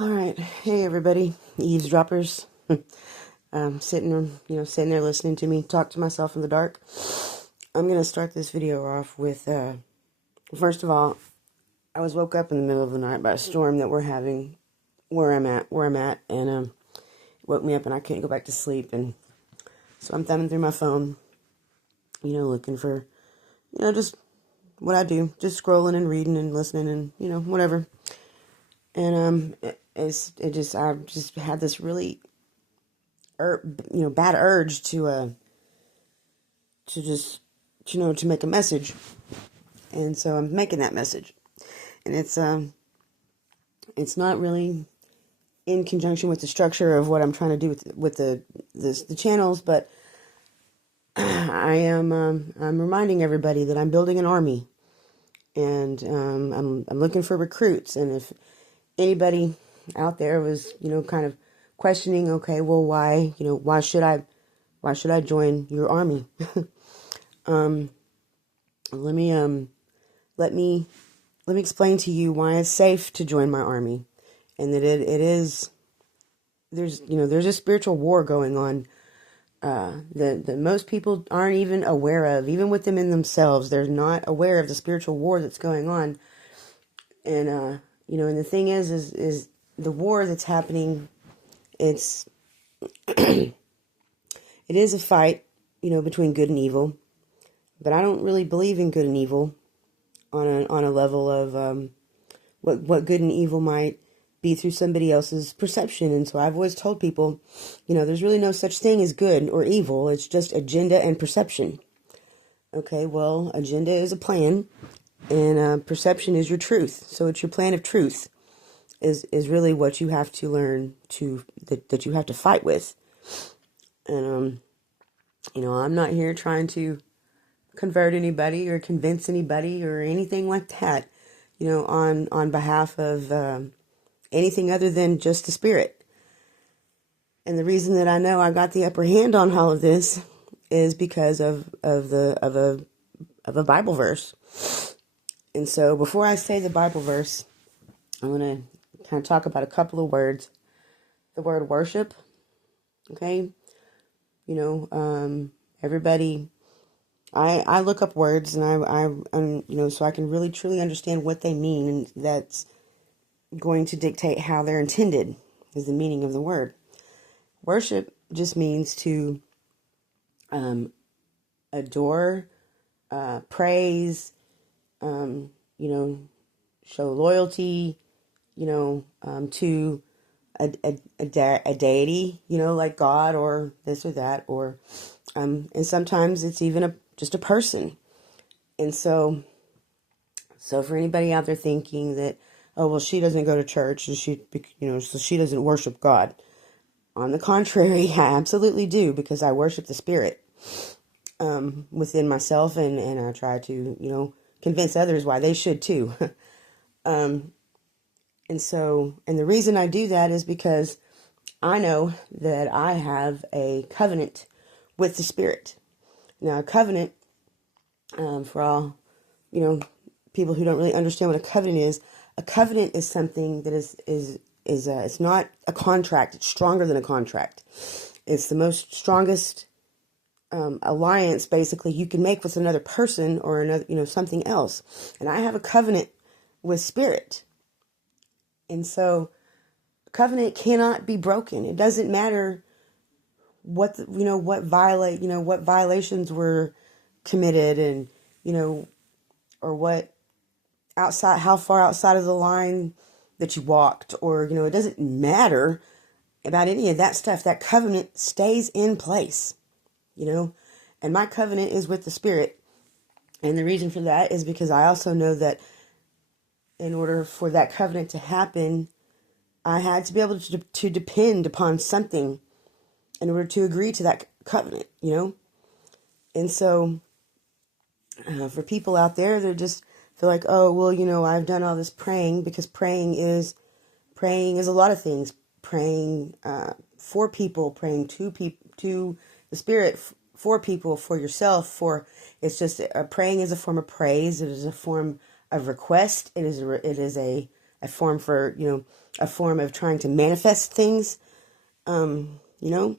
All right, hey everybody, eavesdroppers. Sitting there listening to me talk to myself in the dark. I'm gonna start this video off with, first of all, I was woke up in the middle of the night by a storm that we're having where I'm at, and woke me up and I couldn't go back to sleep, and so I'm thumbing through my phone, looking for, just what I do, just scrolling and reading and listening and whatever, and I just had this really bad urge to just, to make a message. And so I'm making that message. And it's not really in conjunction with the structure of what I'm trying to do with the channels, but I'm reminding everybody that I'm building an army, and I'm looking for recruits. And if anybody out there was, kind of questioning, okay, well, why should I join your army? Let me let me explain to you why it's safe to join my army, and that it is there's a spiritual war going on that most people aren't even aware of, even with them in themselves. They're not aware of the spiritual war that's going on, and and the thing is the war that's happening. It is a fight, between good and evil, but I don't really believe in good and evil on a level of what good and evil might be through somebody else's perception. And so I've always told people, there's really no such thing as good or evil. It's just agenda and perception. Okay, well, agenda is a plan, and perception is your truth. So it's your plan of truth is really what you have to learn that you have to fight with. And I'm not here trying to convert anybody or convince anybody or anything like that, on behalf of anything other than just the spirit. And the reason that I know I got the upper hand on all of this is because of a Bible verse. And so before I say the Bible verse, I'm going to kind of talk about a couple of words. The word worship, okay? Everybody, I look up words, and I'm so I can really truly understand what they mean, and that's going to dictate how they're intended, is the meaning of the word. Worship just means to adore, praise, show loyalty, to a deity, like God or this or that, or and sometimes it's even just a person. And so for anybody out there thinking that, oh, well, she doesn't go to church, and so she doesn't worship God. On the contrary, I absolutely do, because I worship the Spirit within myself, and I try to, convince others why they should too. And the reason I do that is because I know that I have a covenant with the Spirit. Now, a covenant, for all, people who don't really understand what a covenant is something that is it's not a contract. It's stronger than a contract. It's the most strongest alliance, basically, you can make with another person or another, something else. And I have a covenant with Spirit. And so covenant cannot be broken. It doesn't matter what what violations were committed, and or what how far outside of the line that you walked, or it doesn't matter about any of that stuff. That covenant stays in place, and my covenant is with the Spirit. And the reason for that is because I also know that in order for that covenant to happen, I had to be able to depend upon something in order to agree to that covenant, And so for people out there that just feel like, oh, well, I've done all this praying, because praying is a lot of things. Praying for people, praying to the Spirit, for people, for yourself, it's just praying is a form of praise. It is a form of request. It is a form for, a form of trying to manifest things, you know.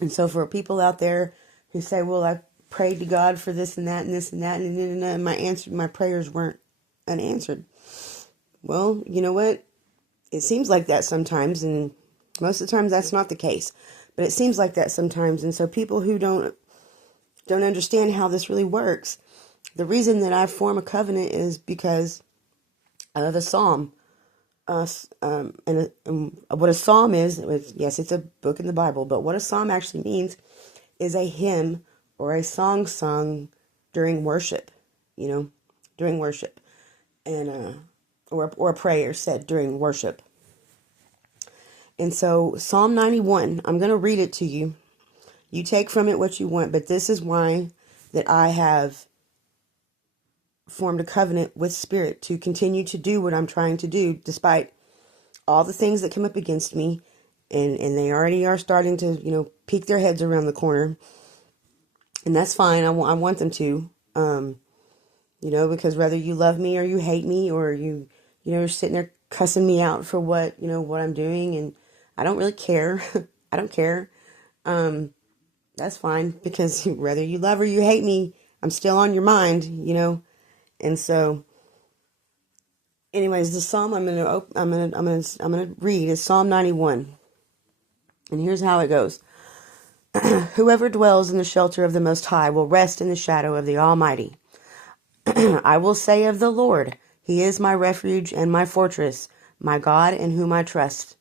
And so for people out there who say, well, I prayed to God for this and that and this and that, and my prayers weren't unanswered. Well, you know what? It seems like that sometimes, and most of the times that's not the case. But it seems like that sometimes. And so people who don't understand how this really works, the reason that I form a covenant is because of a psalm. And what a psalm is, yes, it's a book in the Bible, but what a psalm actually means is a hymn or a song sung during worship, during worship, and or a prayer said during worship. And so Psalm 91, I'm going to read it to you. You take from it what you want, but this is why that I have formed a covenant with Spirit to continue to do what I'm trying to do, despite all the things that come up against me, and they already are starting to, peek their heads around the corner, and that's fine. I want them to, because whether you love me or you hate me, or you're sitting there cussing me out for what I'm doing, and I don't really care. I don't care. That's fine, because whether you love or you hate me, I'm still on your mind, and so. Anyways, the psalm I'm gonna read is Psalm 91, and here's how it goes: Whoever dwells in the shelter of the Most High will rest in the shadow of the Almighty. I will say of the Lord, He is my refuge and my fortress, my God in whom I trust.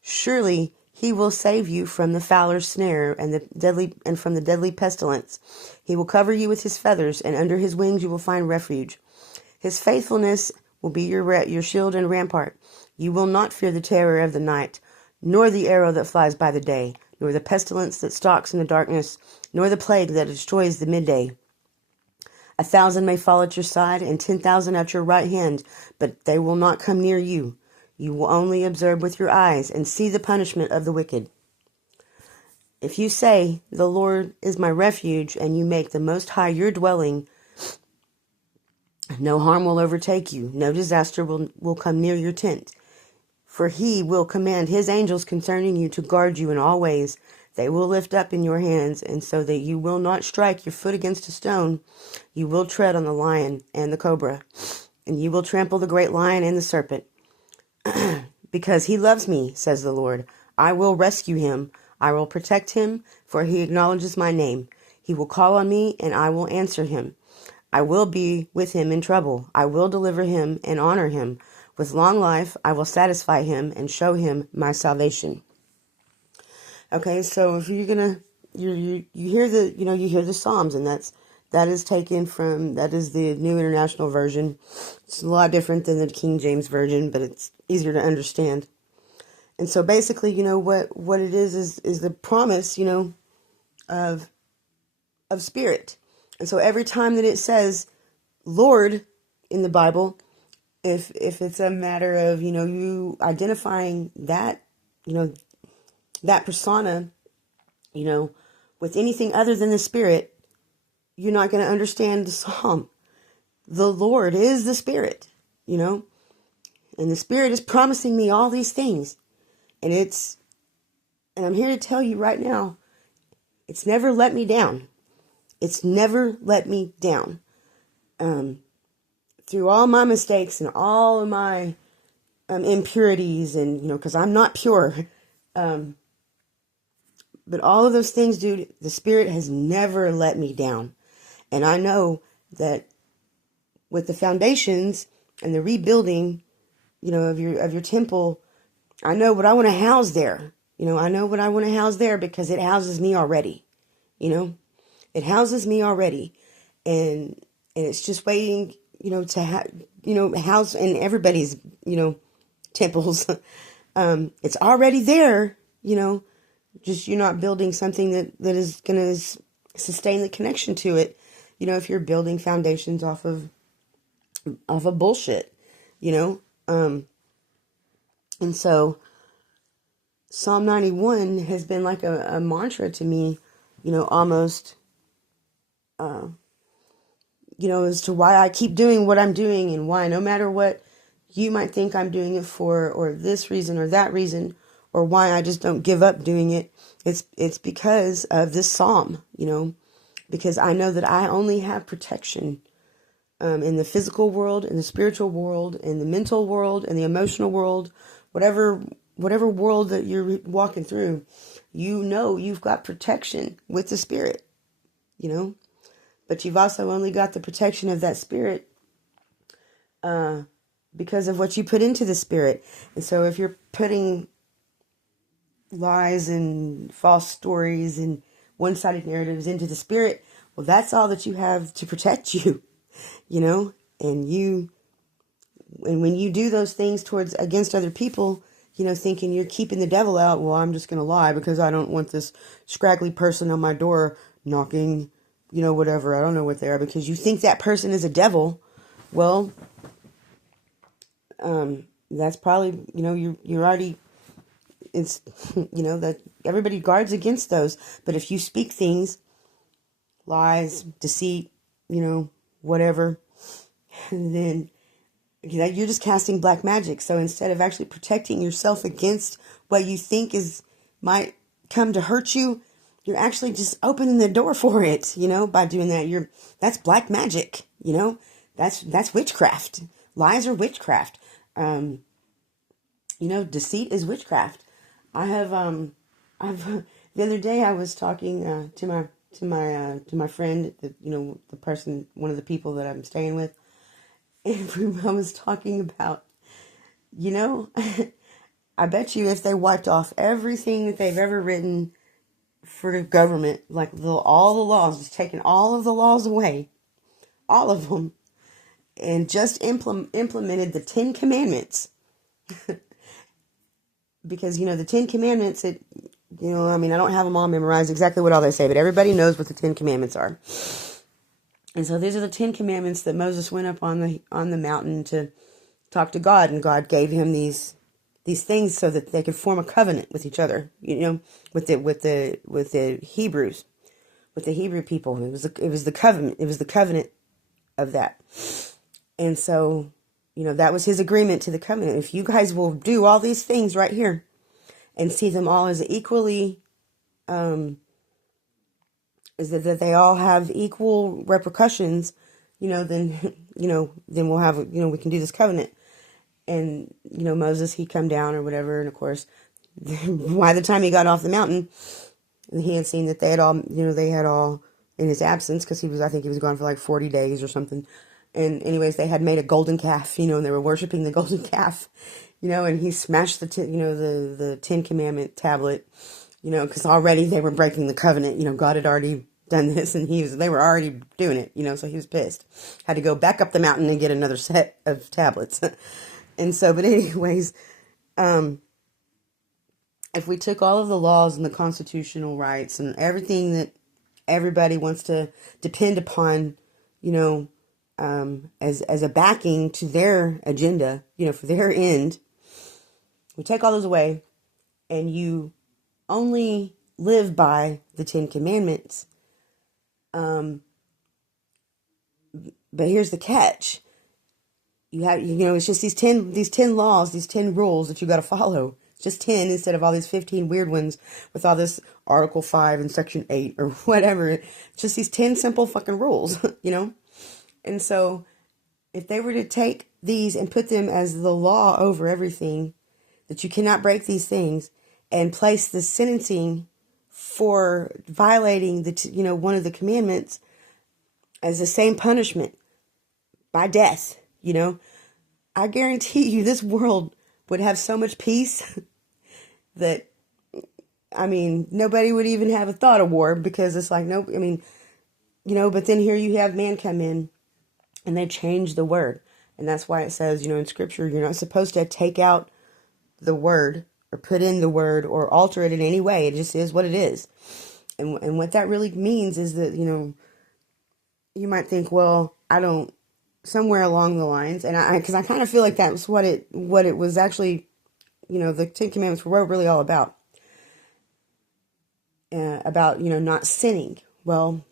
Surely He will save you from the fowler's snare and from the deadly pestilence. He will cover you with His feathers, and under His wings you will find refuge. His faithfulness will be your shield and rampart. You will not fear the terror of the night, nor the arrow that flies by the day, nor the pestilence that stalks in the darkness, nor the plague that destroys the midday. 1,000 may fall at your side, and 10,000 at your right hand, but they will not come near you. You will only observe with your eyes and see the punishment of the wicked. If you say, the Lord is my refuge, and you make the Most High your dwelling, no harm will overtake you, no disaster will come near your tent. For He will command His angels concerning you to guard you in all ways. They will lift up in your hands, and so that you will not strike your foot against a stone. You will tread on the lion and the cobra, and you will trample the great lion and the serpent. Because He loves me, says the Lord, I will rescue him. I will protect him, for he acknowledges my name. He will call on me, and I will answer him. I will be with him in trouble. I will deliver him and honor him. With long life, I will satisfy him and show him my salvation. Okay, so if you're gonna, you hear the Psalms, and that is the New International Version. It's a lot different than the King James Version, but it's easier to understand. And so basically, what it is the promise, of Spirit. And so every time that it says Lord in the Bible, if it's a matter of, you identifying that, that persona, with anything other than the Spirit, you're not going to understand the psalm. The Lord is the Spirit, and the Spirit is promising me all these things. And I'm here to tell you right now, it's never let me down. It's never let me down. Through all my mistakes and all of my impurities, and, because I'm not pure. But all of those things, dude, the Spirit has never let me down. And I know that with the foundations and the rebuilding, of your temple, I know what I want to house there. I know what I want to house there because it houses me already. It houses me already. And it's just waiting, to house in everybody's, temples. It's already there, just you're not building something that is going to sustain the connection to it. If you're building foundations off of bullshit, and so Psalm 91 has been like a mantra to me, almost, as to why I keep doing what I'm doing, and why no matter what, you might think I'm doing it for, or this reason or that reason, or why I just don't give up doing it. It's because of this psalm, because I know that I only have protection in the physical world, in the spiritual world, in the mental world, in the emotional world, whatever world that you're walking through, you've got protection with the Spirit, but you've also only got the protection of that Spirit because of what you put into the Spirit. And so if you're putting lies and false stories and one-sided narratives into the Spirit, well, that's all that you have to protect you, and when you do those things against other people, thinking you're keeping the devil out, well, I'm just going to lie because I don't want this scraggly person on my door knocking, whatever. I don't know what they are, because you think that person is a devil. Well, that's probably, you're already, it's, that everybody guards against those. But if you speak things, lies, deceit, whatever, then you're just casting black magic. So instead of actually protecting yourself against what you think might come to hurt you, you're actually just opening the door for it, by doing that. That's black magic, that's witchcraft. Lies are witchcraft. Deceit is witchcraft. I've the other day I was talking to my friend, the person, one of the people that I'm staying with, and I was talking about, I bet you if they wiped off everything that they've ever written for the government, like all the laws, just taking all of the laws away, all of them, and just implemented the 10 Commandments. Because, the 10 Commandments, I don't have them all memorized exactly what all they say, but everybody knows what the 10 Commandments are. And so these are the 10 Commandments that Moses went up on the mountain to talk to God, and God gave him these things so that they could form a covenant with each other, with the Hebrews, with the Hebrew people. It was the covenant of that. And so, that was his agreement to the covenant. If you guys will do all these things right here and see them all as equally, is that they all have equal repercussions, then we'll have, we can do this covenant. And, Moses, he'd come down or whatever. And of course, by the time he got off the mountain, he had seen that they had all in his absence, because I think he was gone for like 40 days or something. And anyways, they had made a golden calf, and they were worshiping the golden calf, and he smashed the 10 Commandment tablet, because already they were breaking the covenant. God had already done this, and they were already doing it, so he was pissed. Had to go back up the mountain and get another set of tablets. And so, but anyways, if we took all of the laws and the constitutional rights and everything that everybody wants to depend upon, as a backing to their agenda, for their end, we take all those away, and you only live by the 10 Commandments. But here's the catch. You have, it's just these 10 laws, these 10 rules that you got to follow. It's just 10 instead of all these 15 weird ones with all this Article 5 and Section 8 or whatever. It's just these 10 simple fucking rules, And so if they were to take these and put them as the law over everything, that you cannot break these things, and place the sentencing for violating one of the commandments as the same punishment by death, I guarantee you this world would have so much peace that, nobody would even have a thought of war, because it's like, nope, but then here you have man come in and they change the word. And that's why it says, in Scripture, you're not supposed to take out the word or put in the word or alter it in any way. It just is what it is. And what that really means is that, you might think, well, I don't, somewhere along the lines, and because I kind of feel like that was what it was actually, the 10 Commandments were really all about. Not sinning. Well,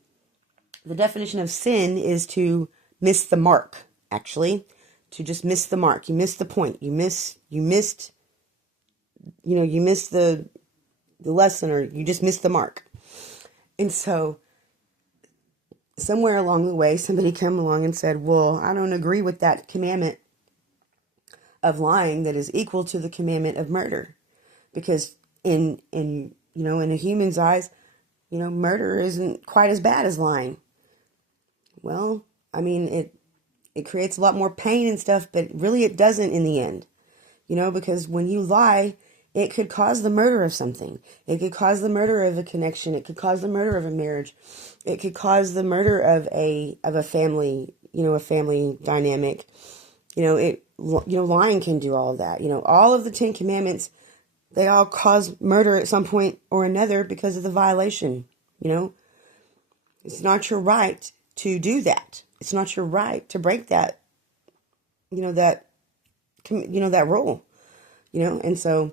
the definition of sin is to miss the mark, actually, just miss the mark. You missed the point. You missed the lesson, or you just missed the mark. And so somewhere along the way, somebody came along and said, well, I don't agree with that commandment of lying that is equal to the commandment of murder. Because in a human's eyes, murder isn't quite as bad as lying. Well, I mean, it creates a lot more pain and stuff, but really it doesn't in the end. Because when you lie, it could cause the murder of something. It could cause the murder of a connection. It could cause the murder of a marriage. It could cause the murder of a family, a family dynamic. Lying can do all of that. All of the 10 Commandments, they all cause murder at some point or another because of the violation. It's not your right to do that. It's not your right to break that, that rule, and so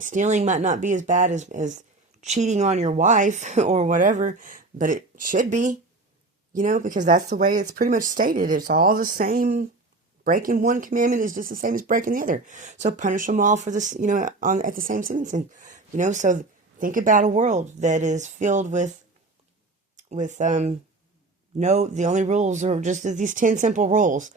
stealing might not be as bad as cheating on your wife or whatever, but it should be, because that's the way it's pretty much stated. It's all the same. Breaking one commandment is just the same as breaking the other. So punish them all for this, at the same sentencing, so think about a world that is filled with the only rules are just these 10 simple rules.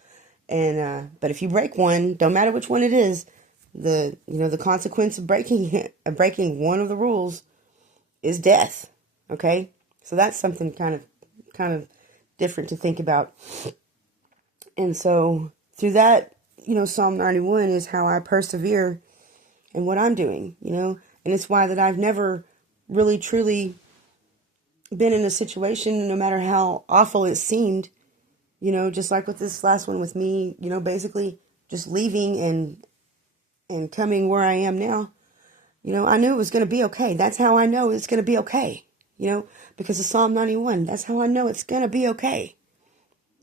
And, but if you break one, don't matter which one it is, the consequence of breaking one of the rules is death. Okay. So that's something kind of different to think about. And so through that, Psalm 91 is how I persevere in what I'm doing, and it's why that I've never really truly been in a situation, no matter how awful it seemed, just like with this last one with me, basically just leaving and coming where I am now, I knew it was going to be okay. That's how I know it's going to be okay, because of Psalm 91. That's how I know it's going to be okay.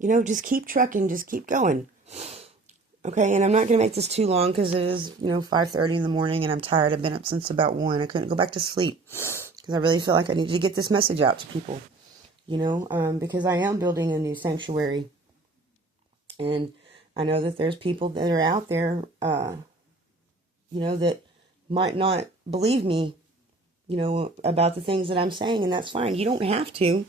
Just keep trucking, just keep going. Okay, and I'm not going to make this too long because it is, 5:30 in the morning and I'm tired. I've been up since about 1. I couldn't go back to sleep because I really feel like I needed to get this message out to people, because I am building a new sanctuary. And I know that there's people that are out there, that might not believe me, about the things that I'm saying, and that's fine. You don't have to.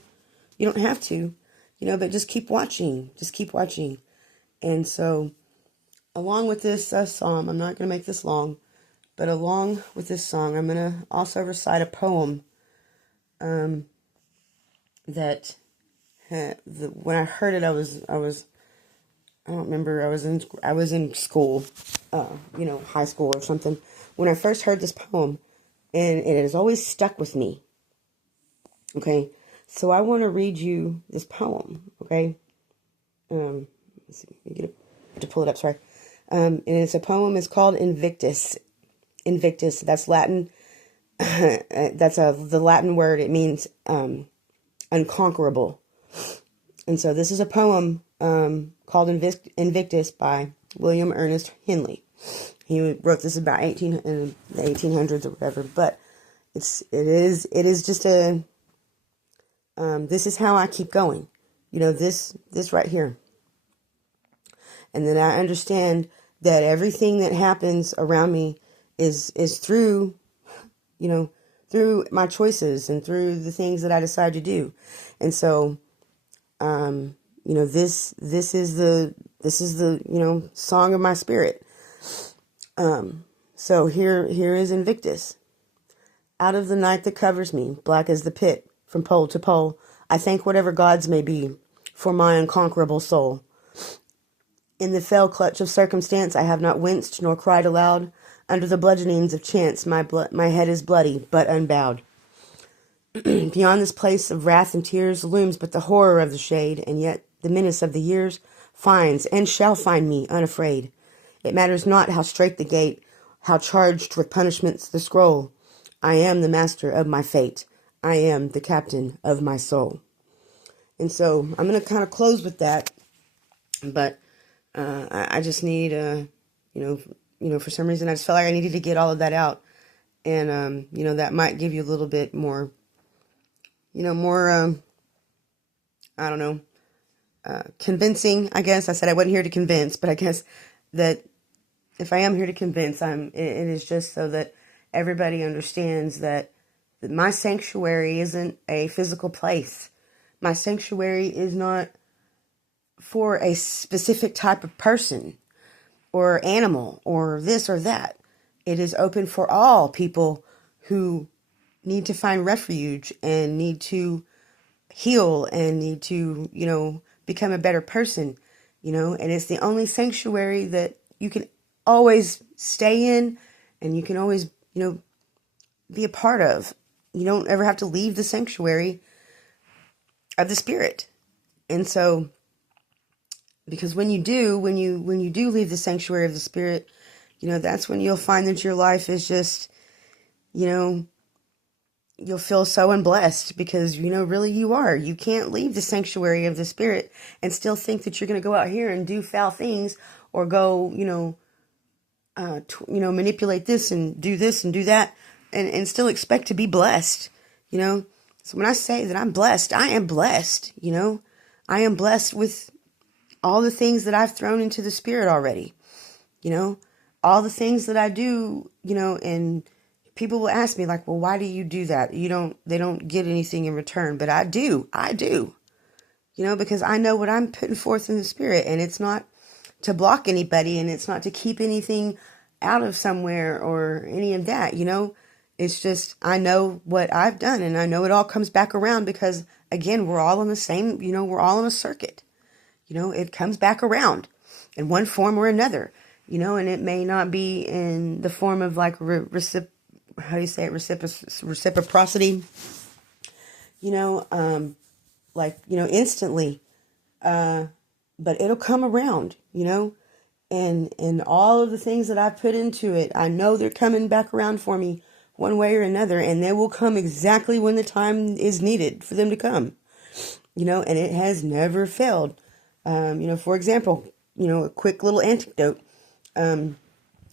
But just keep watching. Just keep watching. And so, along with this psalm, I'm not going to make this long, but along with this song, I'm going to also recite a poem that when I heard it, I don't remember, I was in school, high school or something, when I first heard this poem, and it has always stuck with me. Okay, so I want to read you this poem. Okay, let's see, to pull it up. Sorry, and it's a poem. It's called Invictus. Invictus. That's Latin. That's the Latin word. It means unconquerable. And so this is a poem called Invictus by William Ernest Henley. He wrote this about in the 1800s or whatever. But it is just a. This is how I keep going. This right here. And then I understand that everything that happens around me is through, through my choices and through the things that I decide to do. And so, this is the song of my spirit. So here is Invictus. Out of the night that covers me, black as the pit, from pole to pole, I thank whatever gods may be for my unconquerable soul. In the fell clutch of circumstance, I have not winced nor cried aloud. Under the bludgeonings of chance, my head is bloody, but unbowed. Beyond this place of wrath and tears looms but the horror of the shade, and yet the menace of the years finds and shall find me unafraid. It matters not how strait the gate, how charged with punishments the scroll. I am the master of my fate. I am the captain of my soul. And so I'm going to kind of close with that, but I just need, for some reason I just felt like I needed to get all of that out. And, that might give you a little bit more, I don't know, convincing, I guess. I said I wasn't here to convince, but I guess that if I am here to convince, it is just so that everybody understands that my sanctuary isn't a physical place. My sanctuary is not for a specific type of person or animal or this or that. It is open for all people who need to find refuge and need to heal and need to, become a better person, and it's the only sanctuary that you can always stay in and you can always, be a part of. You don't ever have to leave the sanctuary of the spirit. And so, because when you do leave the sanctuary of the spirit, that's when you'll find that your life is just, you'll feel so unblessed because, really you are. You can't leave the sanctuary of the spirit and still think that you're going to go out here and do foul things or go, manipulate this and do that and still expect to be blessed, So when I say that I'm blessed, I am blessed, I am blessed with all the things that I've thrown into the spirit already, all the things that I do, and people will ask me like, well, why do you do that? They don't get anything in return, but I do, because I know what I'm putting forth in the spirit, and it's not to block anybody, and it's not to keep anything out of somewhere or any of that, it's just, I know what I've done, and I know it all comes back around because, again, we're all on the same, we're all on a circuit, it comes back around in one form or another, and it may not be in the form of like reciprocity, instantly, but it'll come around, and all of the things that I put into it, I know they're coming back around for me one way or another, and they will come exactly when the time is needed for them to come, and it has never failed. For example, a quick little anecdote,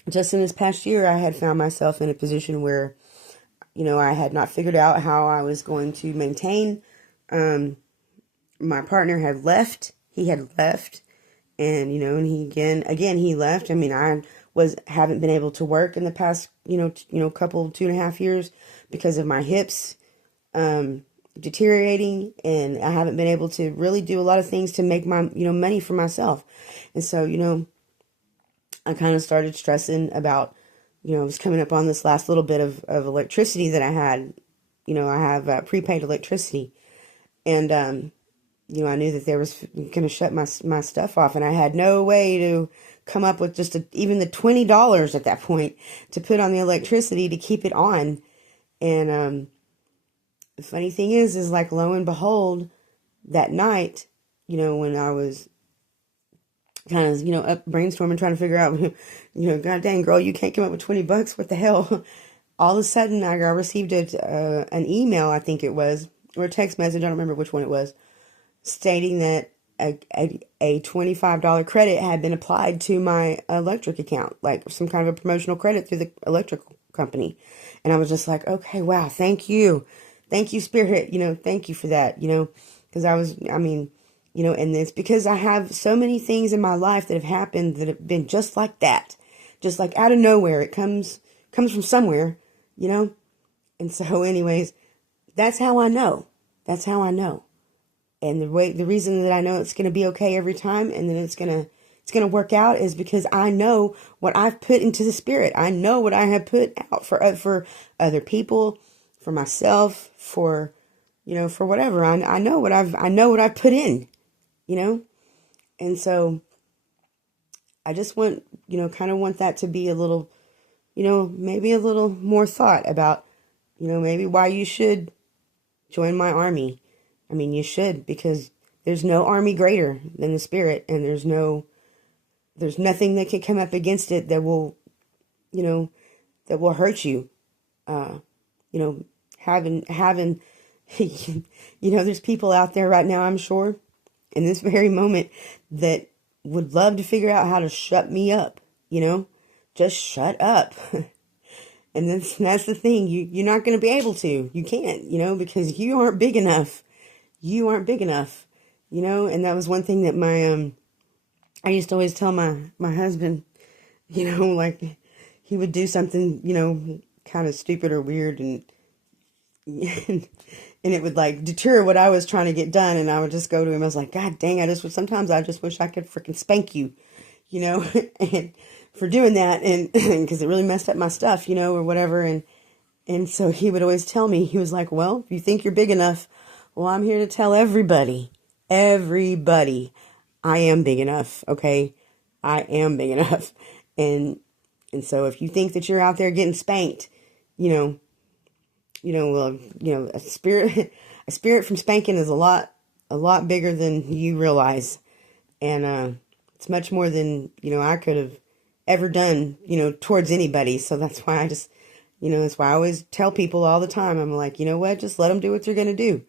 just in this past year, I had found myself in a position where, I had not figured out how I was going to maintain. My partner had left. He had left, and and he again he left. I mean, I haven't been able to work in the past couple 2.5 years because of my hips deteriorating, and I haven't been able to really do a lot of things to make my money for myself. And so I kind of started stressing about, I was coming up on this last little bit of electricity that I had. I have prepaid electricity, and I knew that there was going to shut my stuff off, and I had no way to come up with just even the $20 at that point to put on the electricity to keep it on. And the funny thing is like, lo and behold, that night, when I was kind of, up brainstorming, trying to figure out, God dang, girl, you can't come up with $20. What the hell? All of a sudden, I received an email, I think it was, or a text message, I don't remember which one it was, stating that a $25 credit had been applied to my electric account, like some kind of a promotional credit through the electric company. And I was just like, okay, wow, thank you, Spirit, thank you for that, because and it's because I have so many things in my life that have happened that have been just like that, just like out of nowhere. It comes from somewhere, and so anyways, that's how I know. And the reason that I know it's going to be okay every time, and that it's going to work out, is because I know what I've put into the spirit. I know what I have put out for other people, for myself, for for whatever. I know what I've put in, and so I just want kind of want that to be a little, maybe a little more thought about, maybe why you should join my army. I mean, you should, because there's no army greater than the spirit, and there's nothing that can come up against it that will, that will hurt you. Having, there's people out there right now, I'm sure, in this very moment, that would love to figure out how to shut me up, just shut up. And that's the thing. You're not going to be able to. You can't, because you aren't big enough. You aren't big enough. you know, and that was one thing that I used to always tell my husband, you know, like he would do something, you know, kind of stupid or weird, and and it would like deter what I was trying to get done, and I would just go to him. I was like, God dang, sometimes I just wish I could freaking spank you, you know, and for doing that, and because it really messed up my stuff, you know, or whatever, and so he would always tell me, he was like, well, if you think you're big enough, well, I'm here to tell everybody, I am big enough, okay? I am big enough. And so if you think that you're out there getting spanked, you know, well, you know, a spirit from spanking is a lot bigger than you realize. And it's much more than, you know, I could have ever done, you know, towards anybody. So that's why that's why I always tell people all the time, I'm like, you know what, just let them do what they're going to do.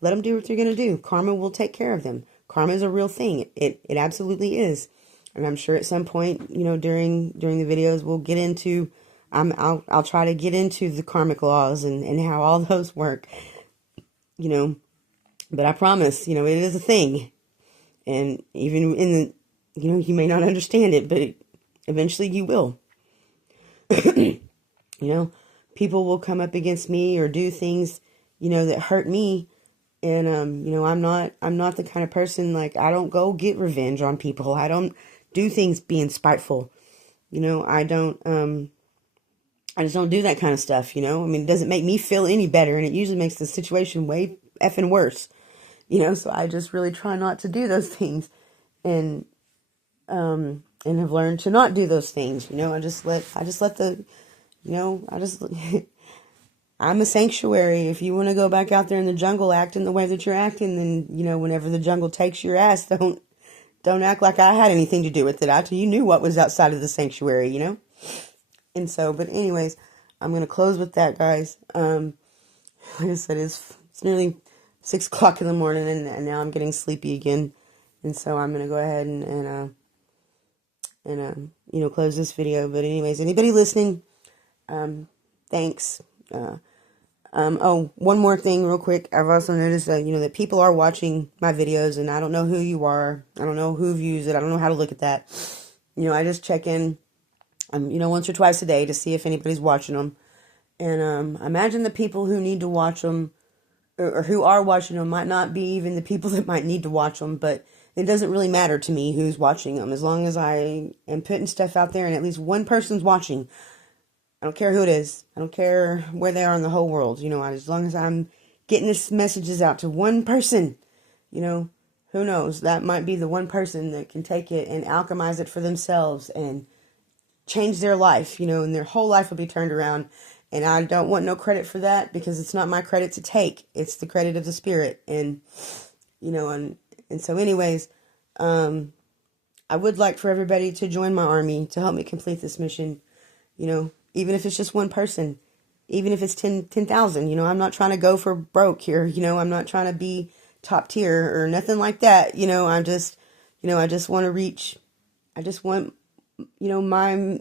Let them do what they're going to do. Karma will take care of them. Karma is a real thing. It absolutely is. And I'm sure at some point, you know, during the videos, we'll get into, I'll try to get into the karmic laws and how all those work, you know, but I promise, you know, it is a thing. And even in the, you know, you may not understand it, but eventually you will. You know, people will come up against me or do things, you know, that hurt me. And, you know, I'm not the kind of person, like, I don't go get revenge on people. I don't do things being spiteful. You know, I just don't do that kind of stuff, you know. I mean, it doesn't make me feel any better, and it usually makes the situation way effing worse, you know. So I just really try not to do those things, and have learned to not do those things, you know. I just let the, you know, I'm a sanctuary. If you want to go back out there in the jungle acting the way that you're acting, then, you know, whenever the jungle takes your ass, don't act like I had anything to do with it. You knew what was outside of the sanctuary, you know? And so, but anyways, I'm going to close with that, guys. Like I said, it's nearly 6 o'clock in the morning, and now I'm getting sleepy again. And so I'm going to go ahead and you know, close this video. But anyways, anybody listening, thanks. Oh, one more thing real quick. I've also noticed that, you know, that people are watching my videos, and I don't know who you are. I don't know who views it. I don't know how to look at that. You know, I just check in, you know, once or twice a day to see if anybody's watching them. And imagine the people who need to watch them, or who are watching them, might not be even the people that might need to watch them, but it doesn't really matter to me who's watching them. As long as I am putting stuff out there and at least one person's watching, I don't care who it is. I don't care where they are in the whole world. You know, as long as I'm getting this messages out to one person, you know, who knows? That might be the one person that can take it and alchemize it for themselves and change their life, you know, and their whole life will be turned around. And I don't want no credit for that, because it's not my credit to take. It's the credit of the Spirit. And, you know, and so anyways, I would like for everybody to join my army to help me complete this mission, you know. Even if it's just one person, even if it's 10,000, you know, I'm not trying to go for broke here. You know, I'm not trying to be top tier or nothing like that. You know, I'm just, you know, I just want to reach, I just want, you know, my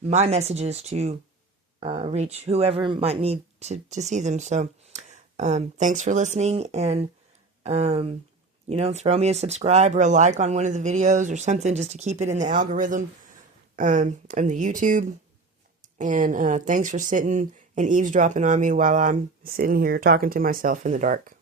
messages to reach whoever might need to see them. So, thanks for listening, and, you know, throw me a subscribe or a like on one of the videos or something, just to keep it in the algorithm. On the YouTube, and thanks for sitting and eavesdropping on me while I'm sitting here talking to myself in the dark.